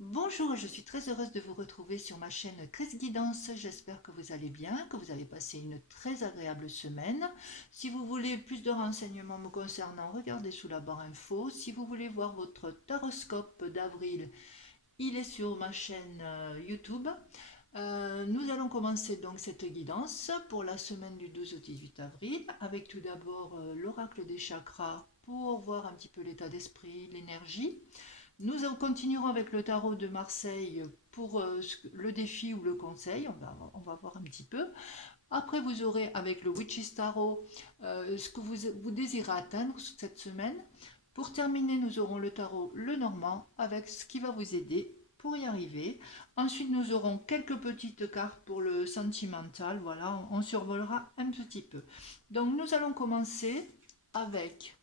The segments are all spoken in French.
Bonjour, je suis très heureuse de vous retrouver sur ma chaîne Chris Guidance. J'espère que vous allez bien, que vous avez passé une très agréable semaine. Si vous voulez plus de renseignements me concernant, regardez sous la barre info. Si vous voulez voir votre taroscope d'avril, il est sur ma chaîne YouTube. Nous allons commencer donc cette guidance pour la semaine du 12 au 18 avril avec tout d'abord l'oracle des chakras pour voir un petit peu l'état d'esprit, l'énergie. Nous continuerons avec le tarot de Marseille pour le défi ou le conseil. On va voir un petit peu. Après, vous aurez avec le Witch's Tarot ce que vous désirez atteindre cette semaine. Pour terminer, nous aurons le tarot le Normand avec ce qui va vous aider pour y arriver. Ensuite, nous aurons quelques petites cartes pour le sentimental. Voilà, on survolera un petit peu. Donc, nous allons commencer avec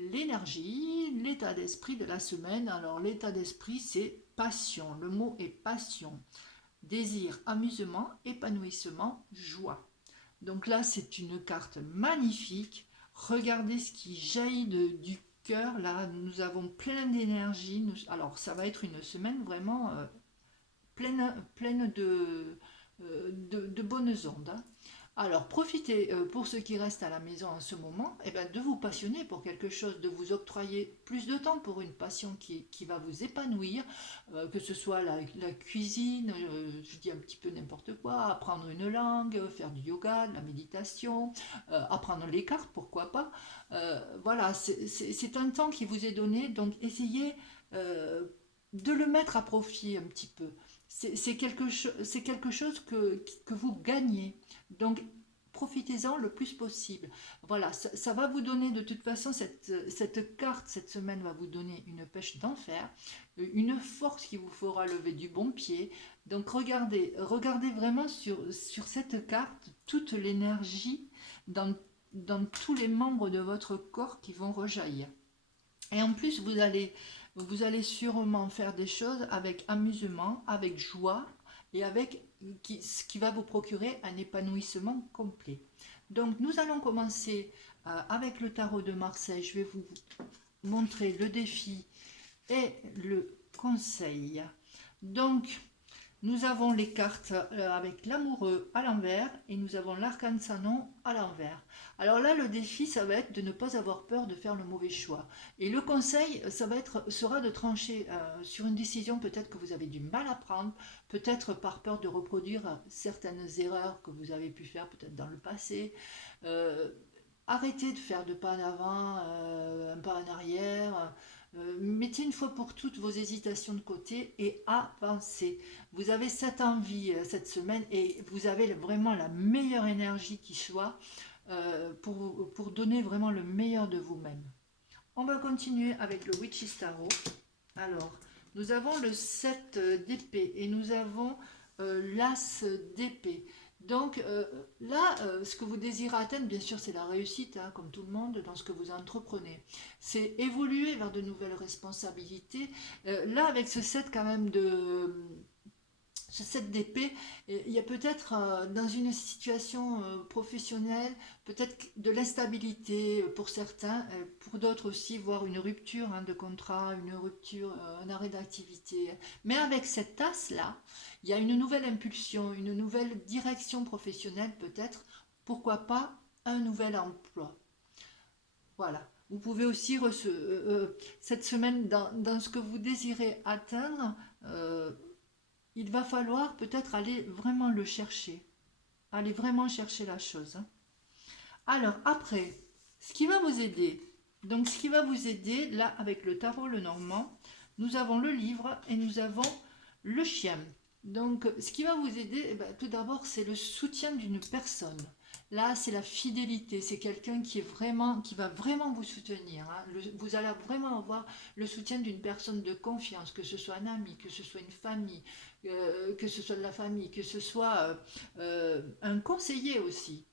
l'énergie, l'état d'esprit de la semaine. Alors l'état d'esprit, c'est passion. Le mot est passion. Désir, amusement, épanouissement, joie. Donc là, c'est une carte magnifique. Regardez ce qui jaillit du cœur. Là, nous avons plein d'énergie. Alors, ça va être une semaine vraiment pleine de bonnes ondes, hein. Alors, profitez, pour ceux qui restent à la maison en ce moment, de vous passionner pour quelque chose, de vous octroyer plus de temps pour une passion qui va vous épanouir, que ce soit la cuisine, je dis un petit peu n'importe quoi, apprendre une langue, faire du yoga, de la méditation, apprendre les cartes, pourquoi pas. Voilà, c'est un temps qui vous est donné, donc essayez de le mettre à profit un petit peu. C'est quelque chose que vous gagnez. Donc, profitez-en le plus possible. Voilà, ça va vous donner de toute façon, cette carte, cette semaine va vous donner une pêche d'enfer, une force qui vous fera lever du bon pied. Donc, regardez vraiment sur cette carte toute l'énergie dans tous les membres de votre corps qui vont rejaillir. Et en plus, vous allez sûrement faire des choses avec amusement, avec joie et avec ce qui va vous procurer un épanouissement complet. Donc, nous allons commencer avec le tarot de Marseille. Je vais vous montrer le défi et le conseil. Donc, nous avons les cartes avec l'amoureux à l'envers et nous avons l'arcane Sanon à l'envers. Alors là, le défi, ça va être de ne pas avoir peur de faire le mauvais choix. Et le conseil, sera de trancher sur une décision peut-être que vous avez du mal à prendre, peut-être par peur de reproduire certaines erreurs que vous avez pu faire peut-être dans le passé. Euh, Arrêtez de faire de pas en avant, un pas en arrière. Mettez une fois pour toutes vos hésitations de côté et avancez. Vous avez cette envie cette semaine et vous avez vraiment la meilleure énergie qui soit pour donner vraiment le meilleur de vous-même. On va continuer avec le Witch's Tarot. Alors, nous avons le 7 d'épée et nous avons l'as d'épée. Donc là, ce que vous désirez atteindre, bien sûr, c'est la réussite, hein, comme tout le monde, dans ce que vous entreprenez. C'est évoluer vers de nouvelles responsabilités. Là, avec ce 7 quand même ce 7 d'épée, il y a peut-être dans une situation professionnelle, peut-être de l'instabilité pour certains, pour d'autres aussi, voire une rupture de contrat, une rupture, un arrêt d'activité. Mais avec cette tasse-là, il y a une nouvelle impulsion, une nouvelle direction professionnelle peut-être, pourquoi pas un nouvel emploi. Voilà. Vous pouvez aussi, cette semaine, dans ce que vous désirez atteindre, euh, il va falloir peut-être aller vraiment le chercher, aller vraiment chercher la chose, hein. Alors après, ce qui va vous aider, donc ce qui va vous aider, là avec le tarot le normand, nous avons le livre et nous avons le chien. Donc ce qui va vous aider, tout d'abord c'est le soutien d'une personne. Là c'est la fidélité, c'est quelqu'un qui va vraiment vous soutenir, hein. Vous allez vraiment avoir le soutien d'une personne de confiance, que ce soit un ami, que ce soit une famille, que ce soit de la famille, que ce soit un conseiller aussi,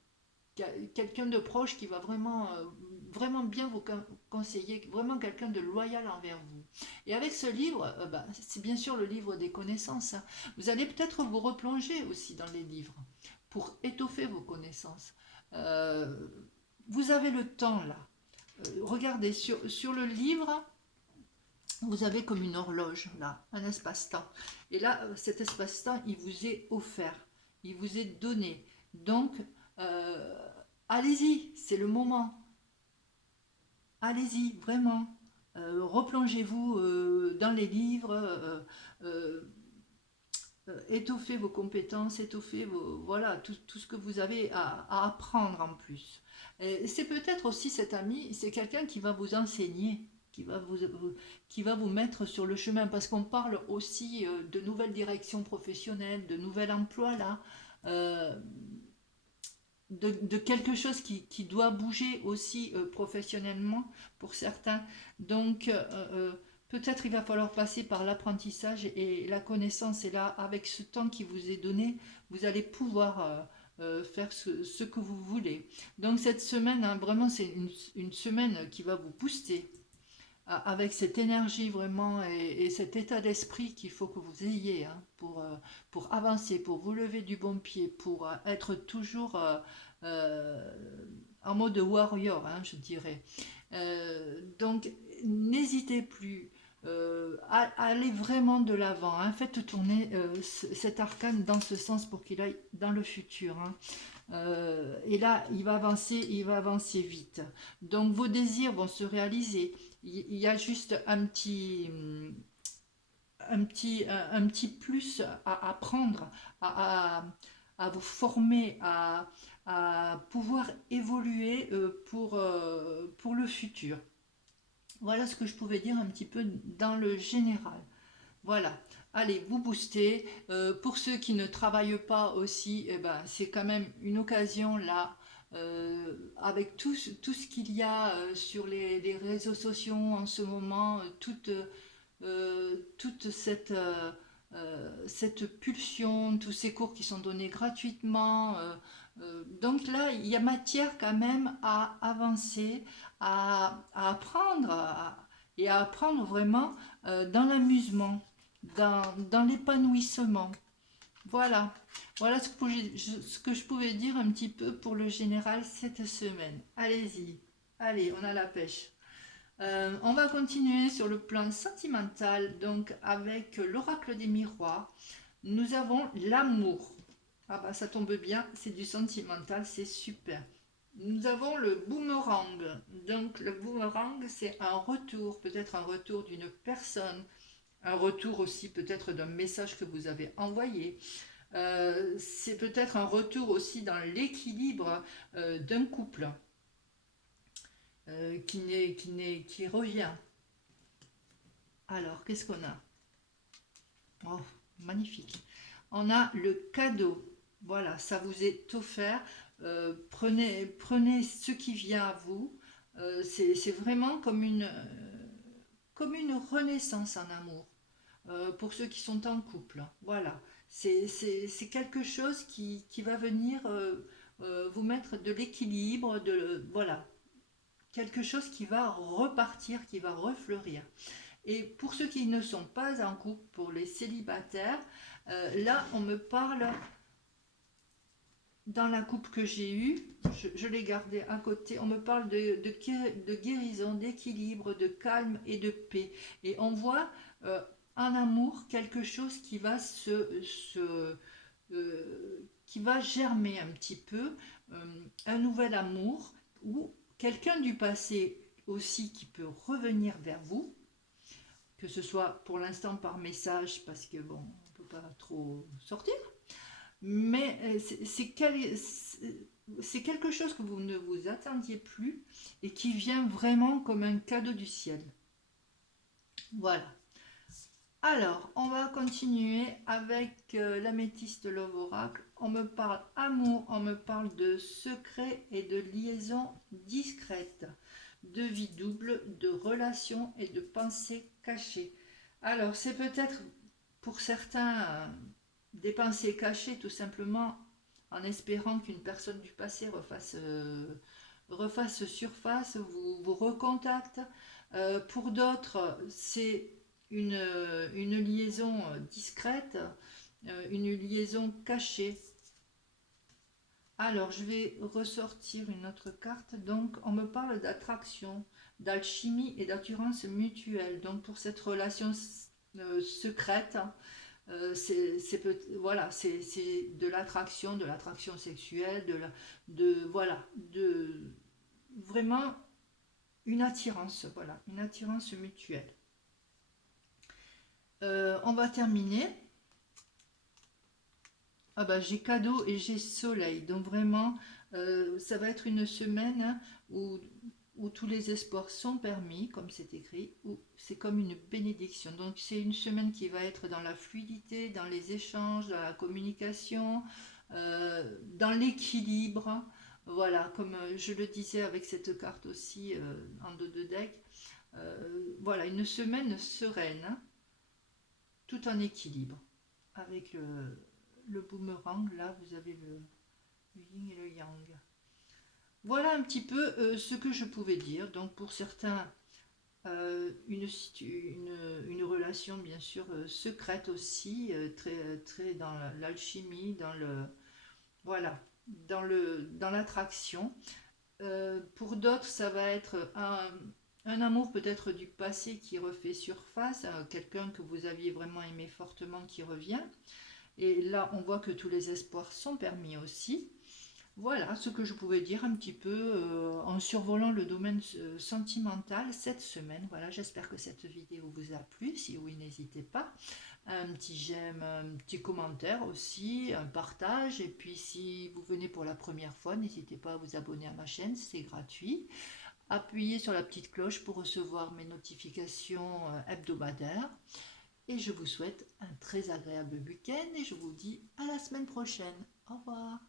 quelqu'un de proche qui va vraiment bien vous conseiller, vraiment quelqu'un de loyal envers vous. Et avec ce livre, c'est bien sûr le livre des connaissances, hein. Vous allez peut-être vous replonger aussi dans les livres pour étoffer vos connaissances. Euh, Vous avez le temps là. Regardez, sur le livre, vous avez comme une horloge, là, un espace-temps. Et là, cet espace-temps, il vous est offert, il vous est donné. Donc, euh, allez-y, c'est le moment. Allez-y, vraiment. Replongez-vous dans les livres, euh, étoffez vos compétences, étoffez vos, voilà, tout ce que vous avez à apprendre en plus. C'est peut-être aussi cet ami, c'est quelqu'un qui va vous enseigner, qui va vous mettre sur le chemin, parce qu'on parle aussi de nouvelles directions professionnelles, de nouvel emploi là, euh, de quelque chose qui doit bouger aussi professionnellement pour certains. Donc, peut-être il va falloir passer par l'apprentissage et la connaissance. Et là, avec ce temps qui vous est donné, vous allez pouvoir faire ce que vous voulez. Donc, cette semaine, hein, vraiment, c'est une semaine qui va vous booster avec cette énergie vraiment et cet état d'esprit qu'il faut que vous ayez hein, pour avancer, pour vous lever du bon pied, pour être toujours euh, en mode warrior, hein, je dirais. Donc, n'hésitez plus. Allez vraiment de l'avant, hein. Faites tourner cet arcane dans ce sens pour qu'il aille dans le futur, hein. Et là, il va avancer vite. Donc vos désirs vont se réaliser. Il y a juste un petit plus à apprendre, à, à, à vous former, à pouvoir évoluer pour le futur. Voilà ce que je pouvais dire un petit peu dans le général. Voilà. Allez, vous boostez. Pour ceux qui ne travaillent pas aussi, eh ben, c'est quand même une occasion là, avec tout ce qu'il y a sur les réseaux sociaux en ce moment, toute cette pulsion, tous ces cours qui sont donnés gratuitement. Donc là, il y a matière quand même à avancer, à apprendre et à apprendre vraiment dans l'amusement, dans l'épanouissement. Voilà, voilà ce que je pouvais dire un petit peu pour le général cette semaine. Allez-y, allez, on a la pêche. On va continuer sur le plan sentimental, donc avec l'oracle des miroirs. Nous avons l'amour. Ah bah ça tombe bien, c'est du sentimental, c'est super. Nous avons le boomerang. Donc le boomerang, c'est un retour, peut-être un retour d'une personne, un retour aussi peut-être d'un message que vous avez envoyé. C'est peut-être un retour aussi dans l'équilibre d'un couple qui revient. Alors, qu'est-ce qu'on a? Oh, magnifique. On a le cadeau. Voilà, ça vous est offert. Prenez ce qui vient à vous. C'est vraiment comme une renaissance en amour pour ceux qui sont en couple. Voilà, c'est quelque chose qui va venir vous mettre de l'équilibre, voilà, quelque chose qui va repartir, qui va refleurir. Et pour ceux qui ne sont pas en couple, pour les célibataires, là, on me parle, dans la coupe que j'ai eue, je l'ai gardée à côté, on me parle de guérison, d'équilibre, de calme et de paix. Et on voit en amour quelque chose qui va germer un petit peu, un nouvel amour, ou quelqu'un du passé aussi qui peut revenir vers vous, que ce soit pour l'instant par message, parce que bon, on ne peut pas trop sortir, mais c'est quelque chose que vous ne vous attendiez plus et qui vient vraiment comme un cadeau du ciel. Voilà. Alors, on va continuer avec l'améthyste Love Oracle. On me parle amour, on me parle de secret et de liaison discrète, de vie double, de relations et de pensées cachées. Alors, c'est peut-être pour certains des pensées cachées tout simplement en espérant qu'une personne du passé refasse surface, vous recontacte. Pour d'autres, c'est une liaison discrète, une liaison cachée. Alors, je vais ressortir une autre carte. Donc, on me parle d'attraction, d'alchimie et d'assurance mutuelle. Donc pour cette relation secrète, hein, voilà, c'est de l'attraction sexuelle, voilà, de vraiment une attirance, voilà, une attirance mutuelle. On va terminer. Ah bah j'ai cadeau et j'ai soleil, donc vraiment ça va être une semaine, hein, où tous les espoirs sont permis, comme c'est écrit, où c'est comme une bénédiction. Donc c'est une semaine qui va être dans la fluidité, dans les échanges, dans la communication, dans l'équilibre. Voilà, comme je le disais avec cette carte aussi en dos de deck, voilà, une semaine sereine, hein, tout en équilibre, avec le boomerang, là vous avez le yin et le yang. Voilà un petit peu ce que je pouvais dire. Donc pour certains, une relation bien sûr secrète aussi, très dans l'alchimie, voilà, dans l'attraction. Pour d'autres, ça va être un amour peut-être du passé qui refait surface, quelqu'un que vous aviez vraiment aimé fortement qui revient. Et là, on voit que tous les espoirs sont permis aussi. Voilà ce que je pouvais dire un petit peu en survolant le domaine sentimental cette semaine. Voilà, j'espère que cette vidéo vous a plu. Si oui, n'hésitez pas. Un petit j'aime, un petit commentaire aussi, un partage. Et puis si vous venez pour la première fois, n'hésitez pas à vous abonner à ma chaîne, c'est gratuit. Appuyez sur la petite cloche pour recevoir mes notifications hebdomadaires. Et je vous souhaite un très agréable week-end et je vous dis à la semaine prochaine. Au revoir.